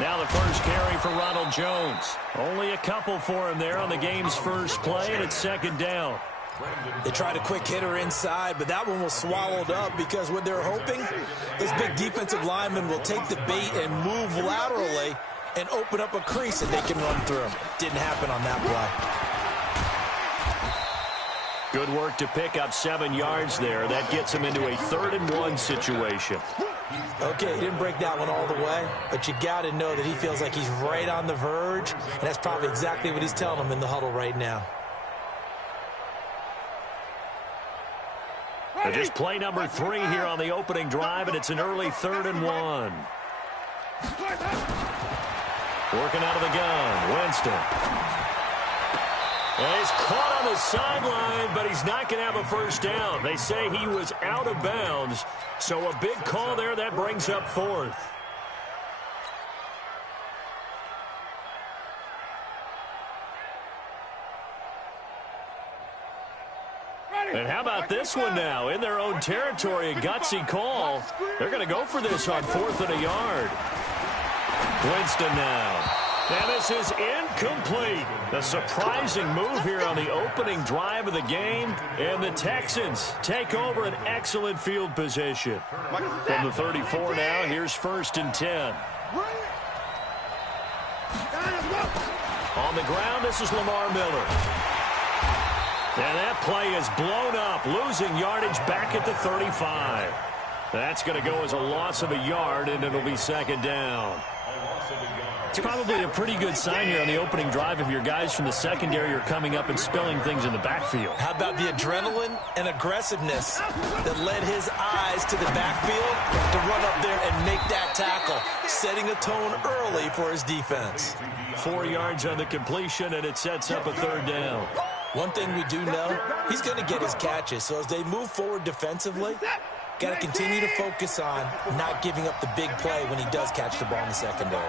Now the first carry for Ronald Jones. Only a couple for him there on the game's first play, and it's second down. They tried a quick hitter inside, but that one was swallowed up because what they're hoping, this big defensive lineman will take the bait and move laterally and open up a crease that they can run through. Didn't happen on that play. Good work to pick up 7 yards there. That gets him into a 3rd-and-1 situation. Okay, he didn't break that one all the way, but you got to know that he feels like he's right on the verge, and that's probably exactly what he's telling them in the huddle right now. Just play number 3 here on the opening drive, and it's an early 3rd-and-1. Working out of the gun, Winston. And he's caught on the sideline, but he's not going to have a first down. They say he was out of bounds, so a big call there. That brings up 4th. And how about this one now? In their own territory, a gutsy call. They're going to go for this on 4th and a yard. Winston now. And this is incomplete. A surprising move here on the opening drive of the game. And the Texans take over an excellent field position. From the 34 now, here's 1st and 10. On the ground, this is Lamar Miller. And that play is blown up, losing yardage back at the 35. That's going to go as a loss of a yard, and it'll be 2nd down. It's probably a pretty good sign here on the opening drive if your guys from the secondary are coming up and spilling things in the backfield. How about the adrenaline and aggressiveness that led his eyes to the backfield to run up there and make that tackle, setting a tone early for his defense. 4 yards on the completion, and it sets up a 3rd down. One thing we do know, he's going to get his catches. So as they move forward defensively, got to continue to focus on not giving up the big play when he does catch the ball in the secondary.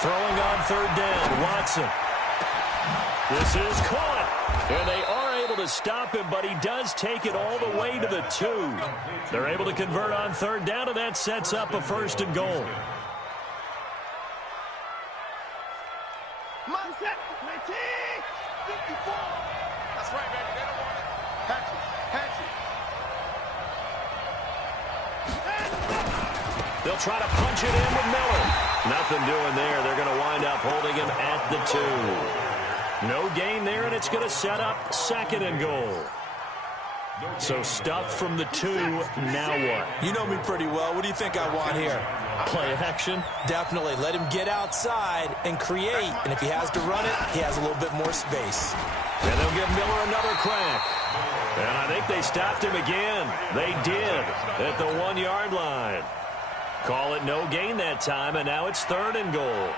Throwing on 3rd down, Watson. This is caught. And they are able to stop him, but he does take it all the way to the 2. They're able to convert on 3rd down, and that sets up a 1st and goal. That's right, baby. They don't want it. Catch it. They'll try to punch it in with Miller. Nothing doing there. They're going to wind up holding him at the 2. No gain there, and it's going to set up 2nd and goal. So stuffed from the 2. Now what? You know me pretty well. What do you think I want here? Play action? Definitely. Let him get outside and create. And if he has to run it, he has a little bit more space. And they'll give Miller another crack. And I think they stopped him again. They did at the 1-yard line. Call it no gain that time, and now it's 3rd and goal.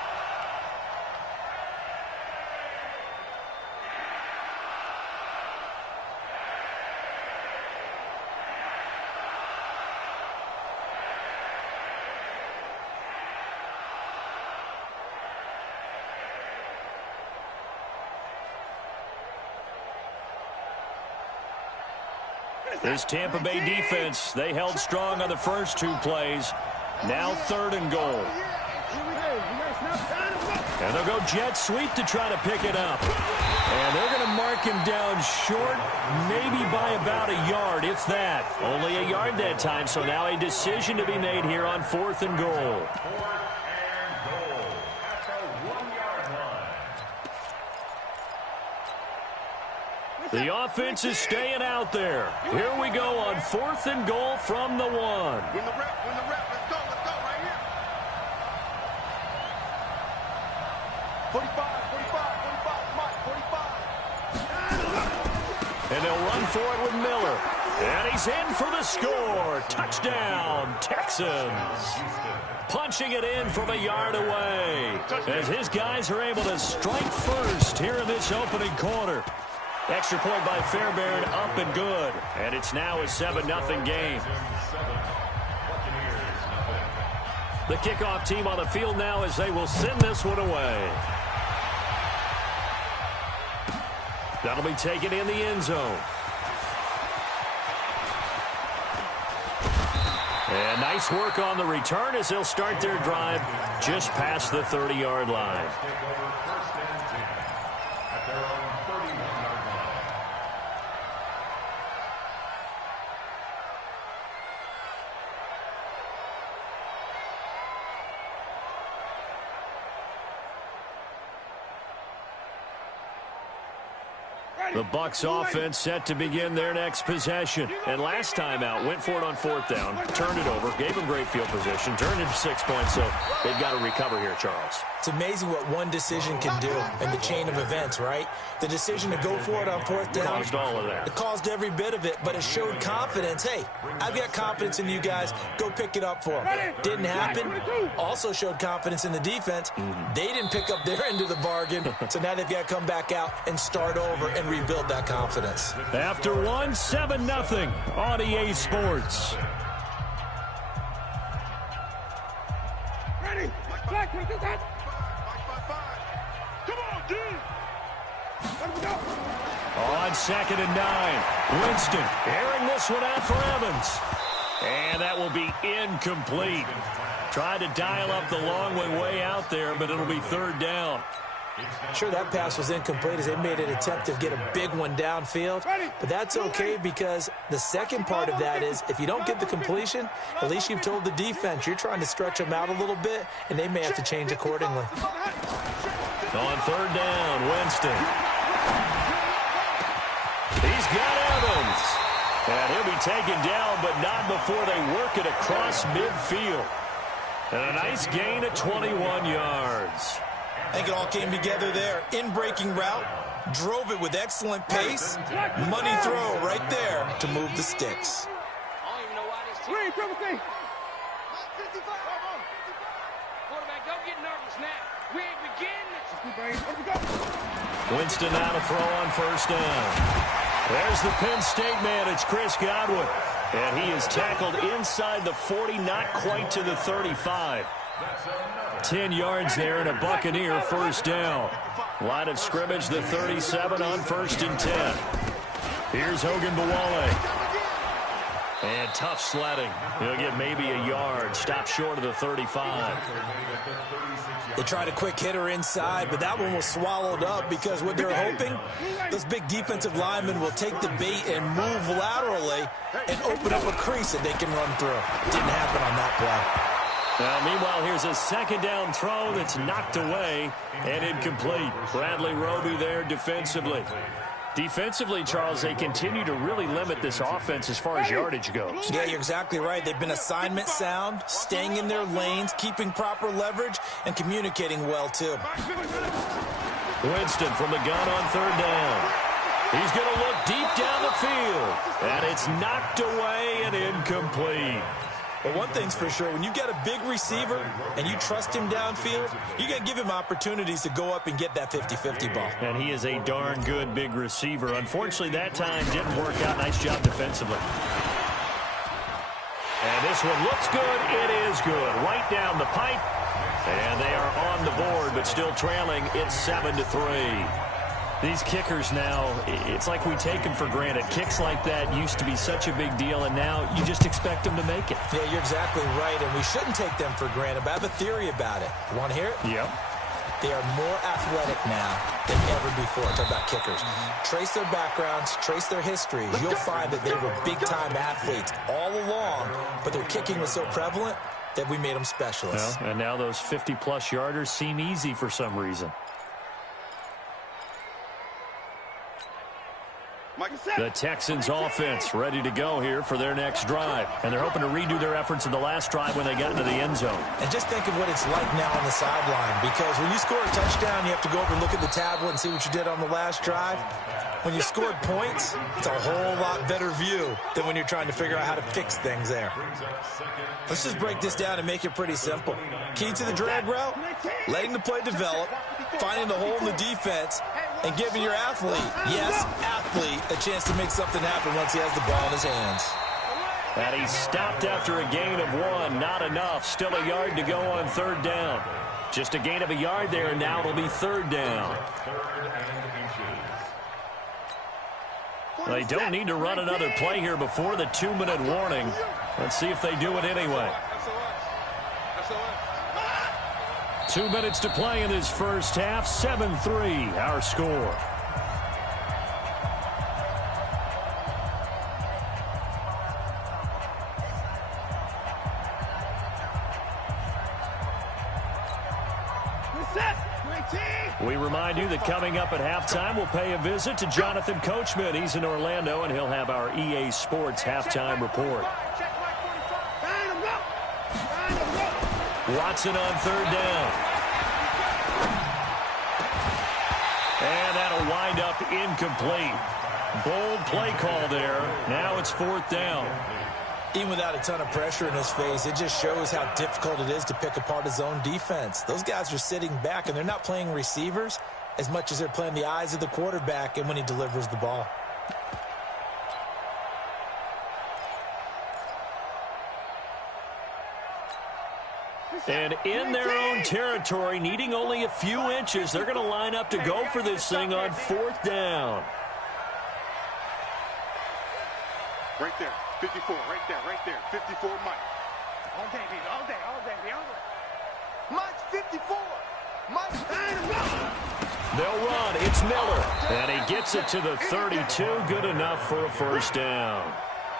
This Tampa Bay defense, they held strong on the first 2 plays. Now 3rd and goal. And they'll go jet sweep to try to pick it up. And they're going to mark him down short, maybe by about a yard, if that. Only a yard that time, so now a decision to be made here on 4th and goal. The offense is staying out there. Here we go on 4th and goal from the 1. Win the rep, let's go right here. 45, Mike, 45. And they'll run for it with Miller. And he's in for the score. Touchdown, Texans. Punching it in from a yard away as his guys are able to strike first here in this opening quarter. Extra point by Fairbairn, up and good. And it's now a 7-0 game. The kickoff team on the field now as they will send this one away. That'll be taken in the end zone. And nice work on the return as they'll start their drive just past the 30-yard line. The Bucs offense set to begin their next possession. And last time out, went for it on 4th down, turned it over, gave them great field position, turned it to 6 points, so they've got to recover here, Charles. It's amazing what one decision can do in the chain of events, right? The decision to go for it on 4th down. Caused all of that. It caused every bit of it, but it showed confidence. Hey, I've got confidence in you guys. Go pick it up for them. Didn't happen. Also showed confidence in the defense. They didn't pick up their end of the bargain, so now they've got to come back out and start over and rebuild that confidence. After 7-0 on EA Sports. Ready? Black, do that. Come on, dude. Let him go. On 2nd and 9, Winston airing this one out for Evans. And that will be incomplete. Tried to dial up the long way out there, but it'll be 3rd down. Sure, that pass was incomplete as they made an attempt to get a big one downfield, but that's okay because the second part of that is if you don't get the completion, at least you've told the defense you're trying to stretch them out a little bit, and they may have to change accordingly. On 3rd down, Winston. He's got Evans. And he'll be taken down, but not before they work it across midfield. And a nice gain of 21 yards. I think it all came together there. In-breaking route, drove it with excellent pace. Money throw right there to move the sticks. I don't even know why this team. Ready, Timothy. Quarterback, don't get nervous now. We ain't beginning. Winston now to throw on 1st down. There's the Penn State man. It's Chris Godwin. And he is tackled inside the 40, not quite to the 35. 10 yards there and a Buccaneer 1st down. Line of scrimmage, the 37 on 1st and 10. Here's Hogan Bawale. And tough sledding. He'll get maybe a yard. Stop short of the 35. They tried a quick hitter inside, but that one was swallowed up because what they're hoping, those big defensive linemen will take the bait and move laterally and open up a crease that they can run through. Didn't happen on that play. Now, meanwhile, here's a 2nd down throw that's knocked away and incomplete. Bradley Roby there defensively. Defensively, Charles, they continue to really limit this offense as far as yardage goes. Yeah, you're exactly right. They've been assignment sound, staying in their lanes, keeping proper leverage, and communicating well, too. Winston from the gun on 3rd down. He's going to look deep down the field. And it's knocked away and incomplete. But one thing's for sure, when you've got a big receiver and you trust him downfield, you got to give him opportunities to go up and get that 50-50 ball. And he is a darn good big receiver. Unfortunately, that time didn't work out. Nice job defensively. And this one looks good. It is good. Right down the pipe. And they are on the board, but still trailing. It's 7-3. These kickers now, it's like we take them for granted. Kicks like that used to be such a big deal, and now you just expect them to make it. Yeah, you're exactly right, and we shouldn't take them for granted, but I have a theory about it. You want to hear it? Yep. They are more athletic now than ever before. Talk about kickers. Trace their backgrounds, trace their histories. You'll find that they were big-time athletes all along, but their kicking was so prevalent that we made them specialists. Well, and now those 50-plus yarders seem easy for some reason. The Texans offense ready to go here for their next drive. And they're hoping to redo their efforts in the last drive when they got into the end zone. And just think of what it's like now on the sideline, because when you score a touchdown, you have to go over and look at the tablet and see what you did on the last drive. When you scored points, it's a whole lot better view than when you're trying to figure out how to fix things there. Let's just break this down and make it pretty simple. Key to the drag route, letting the play develop, finding the hole in the defense, and giving your athlete, yes, athlete, a chance to make something happen once he has the ball in his hands. And he stopped after a gain of 1. Not enough. Still a yard to go on 3rd down. Just a gain of a yard there, and now it'll be 3rd down. They don't need to run another play here before the 2-minute warning. Let's see if they do it anyway. 2 minutes to play in this first half. 7-3 our score. We remind you that coming up at halftime, we'll pay a visit to Jonathan Coachman. He's in Orlando, and he'll have our EA Sports halftime report. Watson on third down. And that'll wind up incomplete. Bold play call there. Now it's fourth down. Even without a ton of pressure in his face, it just shows how difficult it is to pick apart his own defense. Those guys are sitting back, and they're not playing receivers as much as they're playing the eyes of the quarterback and when he delivers the ball. And in their own territory, needing only a few inches, they're going to line up to go for this thing on fourth down. Right there, 54, right there, 54, Mike. All day, baby, all day, all day. Mike's 54. Mike's They'll run. It's Miller. And he gets it to the 32. Good enough for a first down.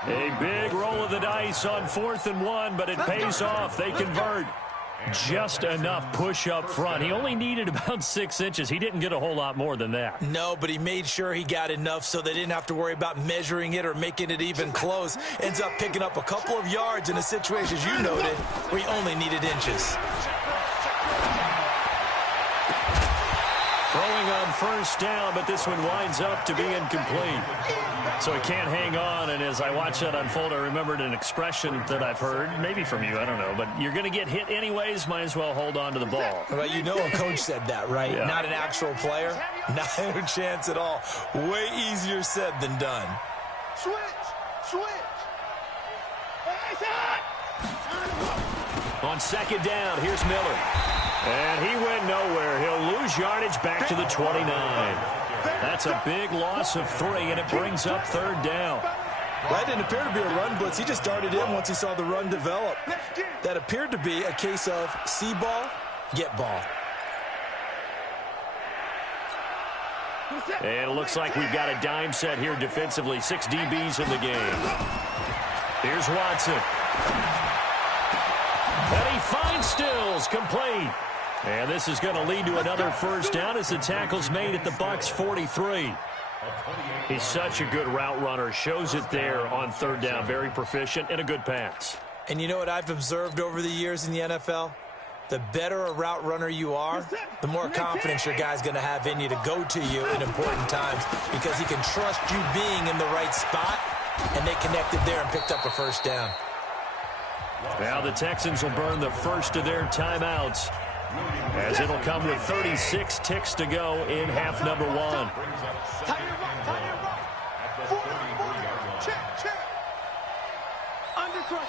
A big roll of the dice on 4th and 1, but it pays off. They convert. Just enough push up front. He only needed about 6 inches. He didn't get a whole lot more than that. No, but he made sure he got enough so they didn't have to worry about measuring it or making it even close. Ends up picking up a couple of yards in a situation, as you noted, where he only needed inches. Throwing on first down, but this one winds up to be incomplete. So he can't hang on, and as I watch that unfold, I remembered an expression that I've heard, maybe from you, I don't know, but you're going to get hit anyways, might as well hold on to the ball. Well, you know a coach said that, right? Yeah. Not an actual player. Not a chance at all. Way easier said than done. Switch. On second down, here's Miller. And he went nowhere. He'll lose yardage back to the 29. That's a big loss of 3, and it brings up third down. That didn't appear to be a run blitz. He just darted in once he saw the run develop. That appeared to be a case of see ball, get ball. And it looks like we've got a dime set here defensively. 6 DBs in the game. Here's Watson. And he finds Stills, complete. And this is going to lead to another first down as the tackle's made at the Bucs 43. He's such a good route runner. Shows it there on third down. Very proficient and a good pass. And you know what I've observed over the years in the NFL? The better a route runner you are, the more confidence your guy's going to have in you to go to you in important times because he can trust you being in the right spot, and they connected there and picked up a first down. Now the Texans will burn the first of their timeouts, as it'll come with 36 ticks to go in half number 1. Tie it up. 40. Check. Undercrush.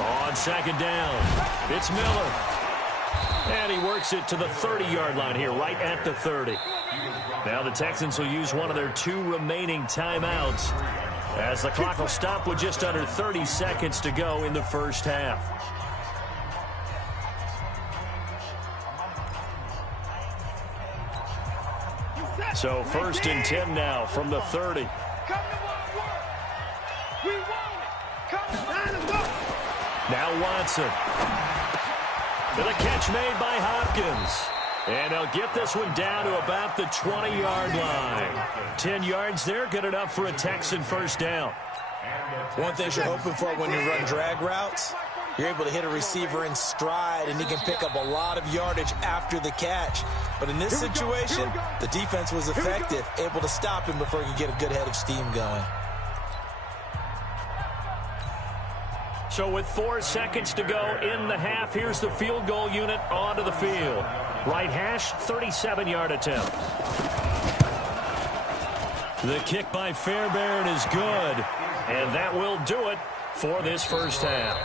On second down, it's Miller. And he works it to the 30-yard line here, right at the 30. Now the Texans will use one of their 2 remaining timeouts, as the clock will stop with just under 30 seconds to go in the first half. So 1st and 10 now from the 30. Now Watson. With a catch made by Hopkins. And they'll get this one down to about the 20-yard line. 10 yards there, good enough for a Texan first down. One thing you're hoping for when you run drag routes, you're able to hit a receiver in stride, and he can pick up a lot of yardage after the catch. But in this situation, the defense was effective, able to stop him before he could get a good head of steam going. So with 4 seconds to go in the half, here's the field goal unit onto the field. Right hash, 37-yard attempt. The kick by Fairbairn is good, and that will do it for this first half.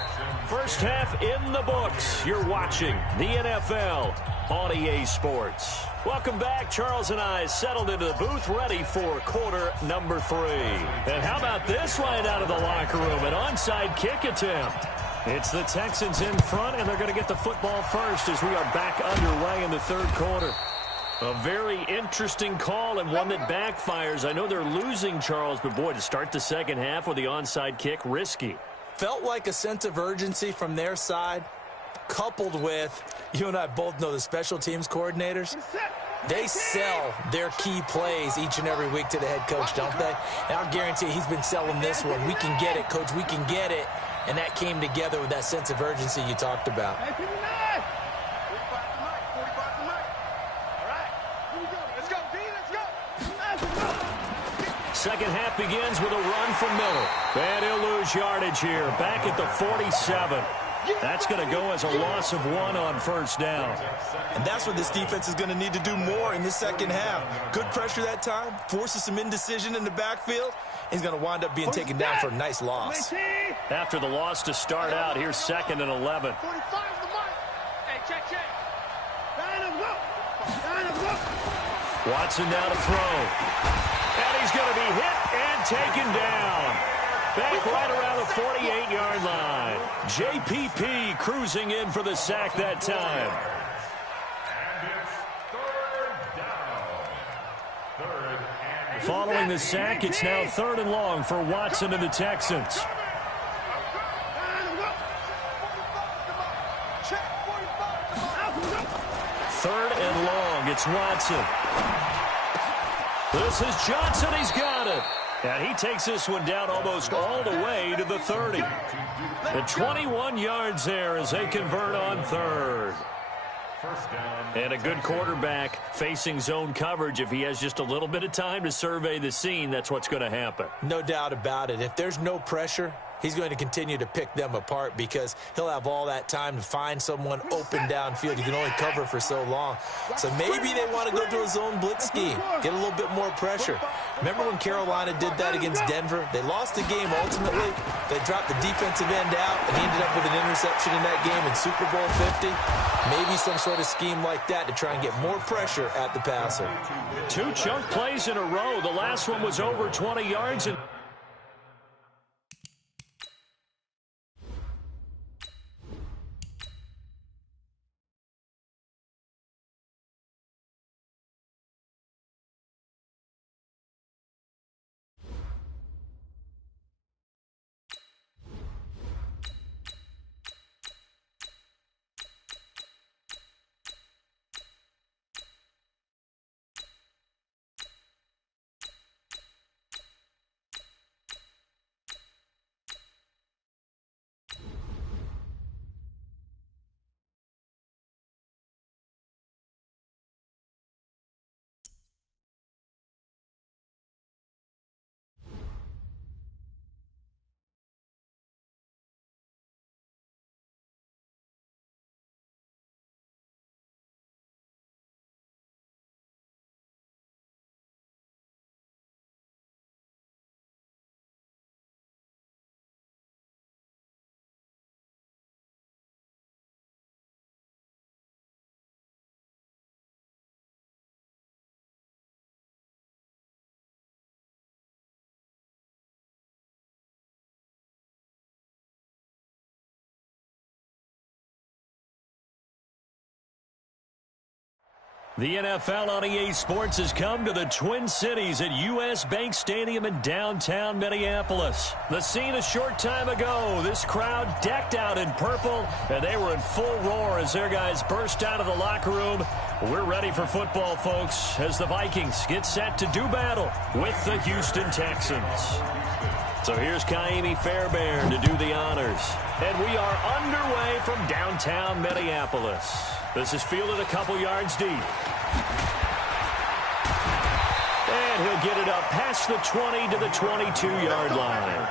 First half in the books. You're watching the NFL on EA Sports. Welcome back. Charles and I settled into the booth, ready for quarter number 3. And how about this right out of the locker room? An onside kick attempt. It's the Texans in front, and they're going to get the football first as we are back underway in the third quarter. A very interesting call and one that backfires. I know they're losing, Charles, but boy, to start the second half with the onside kick, risky. Felt like a sense of urgency from their side, coupled with, you and I both know the special teams coordinators, they sell their key plays each and every week to the head coach, don't they? And I'll guarantee he's been selling this one. We can get it, coach, we can get it. And that came together with that sense of urgency you talked about. Second half begins with a run from Miller. And he'll lose yardage here. Back at the 47. That's going to go as a loss of 1 on first down. And that's what this defense is going to need to do more in the second half. Good pressure that time. Forces some indecision in the backfield. He's going to wind up being taken down for a nice loss. After the loss to start out, here's 2nd and 11. Watson now to throw. And he's going to be hit and taken down. Back right around the 48-yard line. JPP cruising in for the sack that time. Following the sack, it's now 3rd and long for Watson and the Texans. 3rd and long, it's Watson. This is Johnson, he's got it. And he takes this one down almost all the way to the 30. The 21 yards there as they convert on 3rd. And a good quarterback facing zone coverage. If he has just a little bit of time to survey the scene, that's what's going to happen. No doubt about it. If there's no pressure, he's going to continue to pick them apart because he'll have all that time to find someone open downfield. You can only cover for so long. So maybe they want to go to a zone blitz scheme, get a little bit more pressure. Remember when Carolina did that against Denver? They lost the game ultimately. They dropped the defensive end out, and he ended up with an interception in that game in Super Bowl 50. Maybe some sort of scheme like that to try and get more pressure at the passer. 2 chunk plays in a row. The last one was over 20 yards. And the NFL on EA Sports has come to the Twin Cities at U.S. Bank Stadium in downtown Minneapolis. The scene a short time ago, this crowd decked out in purple, and they were in full roar as their guys burst out of the locker room. We're ready for football, folks, as the Vikings get set to do battle with the Houston Texans. So here's Kaimi Fairbairn to do the honors. And we are underway from downtown Minneapolis. This is fielded a couple yards deep. And he'll get it up past the 20 to the 22-yard line.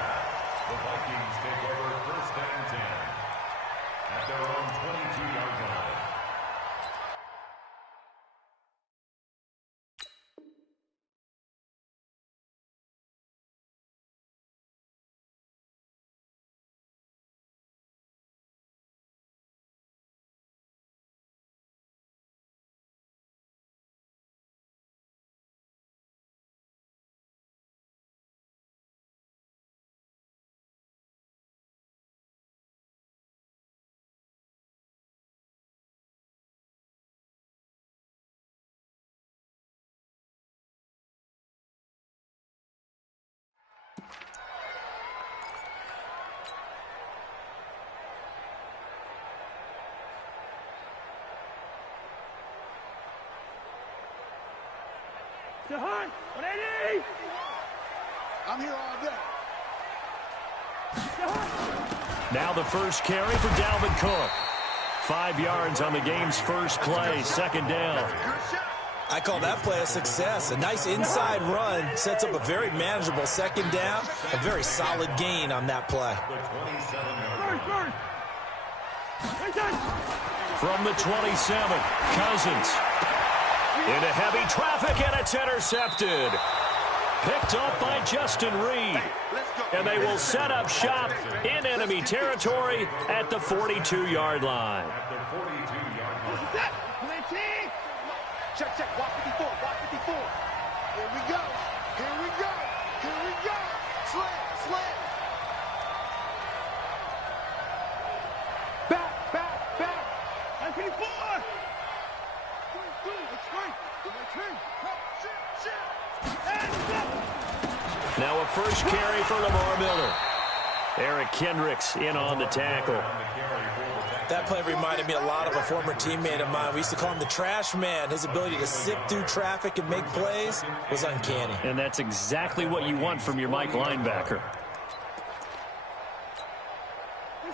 I'm here all day. Now the first carry for Dalvin Cook. 5 yards on the game's first play, second down. I call that play a success. A nice inside run sets up a very manageable second down. A very solid gain on that play. From the 27, Cousins. Into heavy traffic, and it's intercepted. Picked up by Justin Reed. And they will set up shop in enemy territory at the 42-yard line. Check, check. Watch 54. Watch 54. Here we go. Here we go. Here we go. Slant, slant. Back, back, back. 54. It's great. Now a first carry for Lamar Miller. Eric Kendricks in on the tackle. That play reminded me a lot of a former teammate of mine. We used to call him the trash man. His ability to sift through traffic and make plays was uncanny. And that's exactly what you want from your Mike linebacker.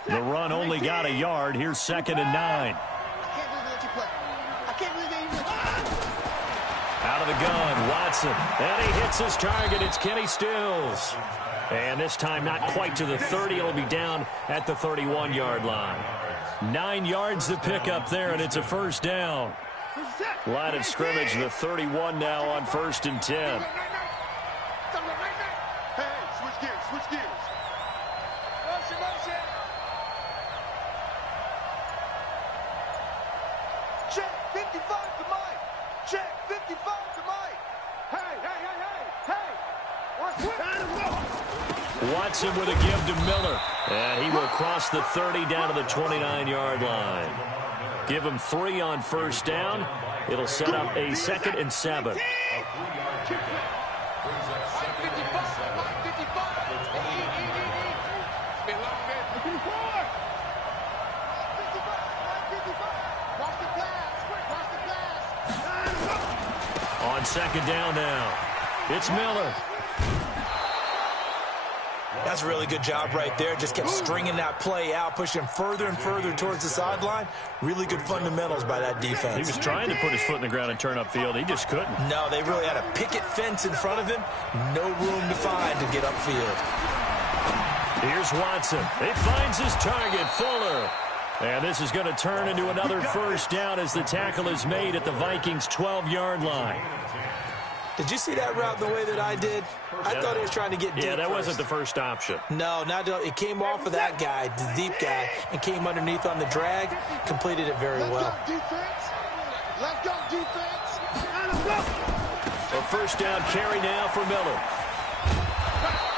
The run only got a yard. Here's 2nd and 9. I can't believe they let you play. I can't believe they even let you play. Out of the gun, Watson. And he hits his target. It's Kenny Stills. And this time not quite to the 30. It'll be down at the 31-yard line. 9 yards to pick up there, and it's a first down. Line of scrimmage, the 31 now on 1st and 10. Hey, switch gears, switch gears. Motion, motion. Check 55 to Mike. Check 55 to Mike. Hey, hey, hey, hey, hey. Watch it. Watson with a give to Miller. And he will cross the 30 down to the 29-yard line. Give him 3 on first down. It'll set up a 2nd and 7. On 2nd down now, it's Miller. That's a really good job right there. Just kept stringing that play out, pushing further and further towards the sideline. Really good fundamentals by that defense. He was trying to put his foot in the ground and turn upfield. He just couldn't. No, they really had a picket fence in front of him. No room to find to get upfield. Here's Watson. He finds his target, Fuller. And this is going to turn into another first down as the tackle is made at the Vikings' 12-yard line. Did you see that route the way that I did? I thought he was trying to get deep. Yeah, that first. wasn't the first option. No, it came off of that guy, the deep guy, and came underneath on the drag. Completed it very well. Let's go, defense. A first down carry now for Miller.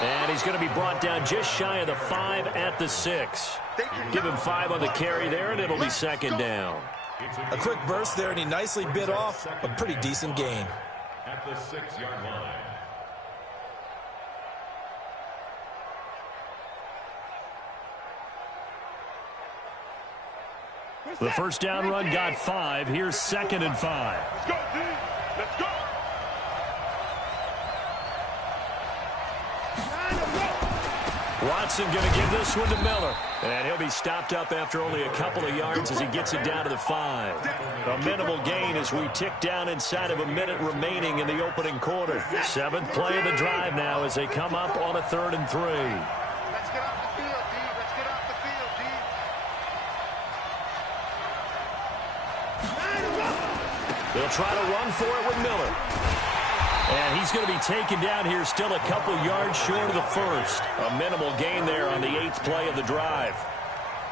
And he's going to be brought down just shy of the 5 at the 6. Give him 5 on the carry there, and it'll be 2nd down. A quick burst there, and he nicely bit off a pretty decent gain. At the 6-yard line. The first down run got 5. Here's 2nd and 5. Let's go, D. Let's go. Watson going to give this one to Miller. And he'll be stopped up after only a couple of yards as he gets it down to the 5. A minimal gain as we tick down inside of a minute remaining in the opening quarter. 7th play of the drive now as they come up on a 3rd and 3. Let's get off the field, D. Let's get off the field, D. They'll try to run for it with Miller. And he's going to be taken down here still a couple yards short of the 1st. A minimal gain there on the 8th play of the drive.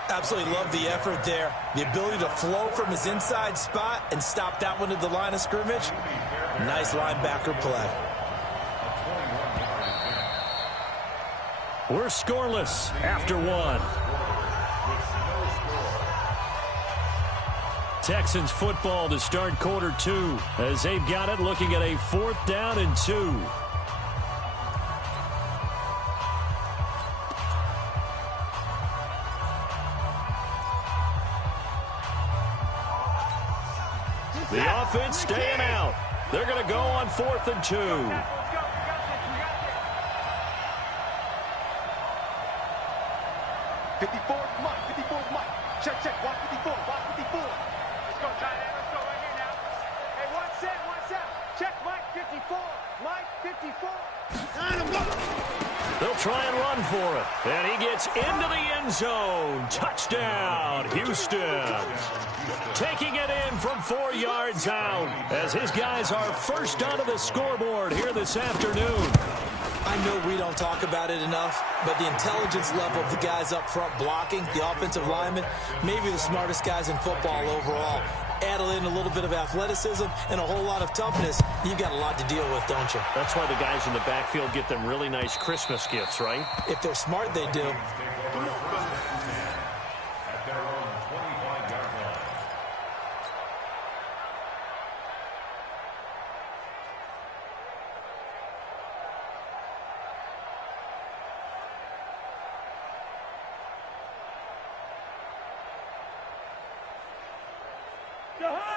Absolutely love the effort there. The ability to flow from his inside spot and stop that one at the line of scrimmage. Nice linebacker play. We're scoreless after 1. Texans football to start quarter 2 as they've got it looking at a 4th down and 2. The offense staying out. They're going to go on 4th and 2. 54's Mike. 54's Mike. Check, check. Watch 54. Watch 54. Let's go, tight end. Let's go right here now. Hey, one set. Check Mike 54. Mike 54. They'll try and run for it. And he gets into the end zone. Touchdown, Houston. Taking it in from 4 yards out as his guys are first onto the scoreboard here this afternoon. I know we don't talk about it enough, but the intelligence level of the guys up front blocking, the offensive linemen, maybe the smartest guys in football overall. Add in a little bit of athleticism and a whole lot of toughness, you've got a lot to deal with, don't you? That's why the guys in the backfield get them really nice Christmas gifts, right? If they're smart, they do. At their own 25-yard line.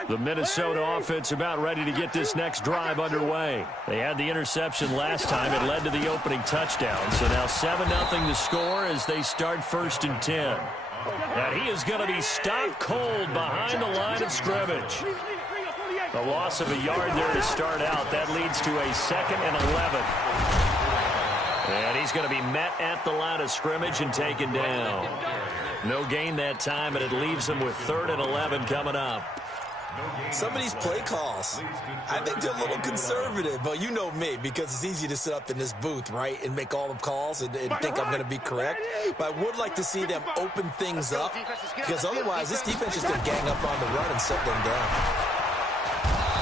The Minnesota offense about ready to get this next drive underway. They had the interception last time. It led to the opening touchdown. So now 7-0 to score as they start 1st and 10. And he is going to be stopped cold behind the line of scrimmage. A loss of a yard there to start out. That leads to a 2nd and 11. And he's going to be met at the line of scrimmage and taken down. No gain that time, and it leaves him with 3rd and 11 coming up. Some of these play calls, I think they're a little conservative, but you know me, because it's easy to sit up in this booth, right, and make all the calls and think I'm going to be correct. But I would like to see them open things up, because otherwise this defense is going to gang up on the run and shut them down.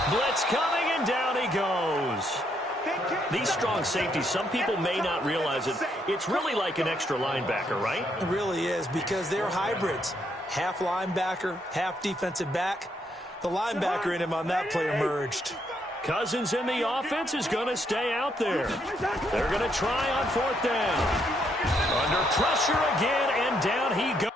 Blitz coming, and down he goes. These strong safeties, some people may not realize it. It's really like an extra linebacker, right? It really is, because they're hybrids. Half linebacker, half defensive back. The linebacker in him on that play emerged. Cousins in the offense is going to stay out there. They're going to try on 4th down. Under pressure again, and down he goes.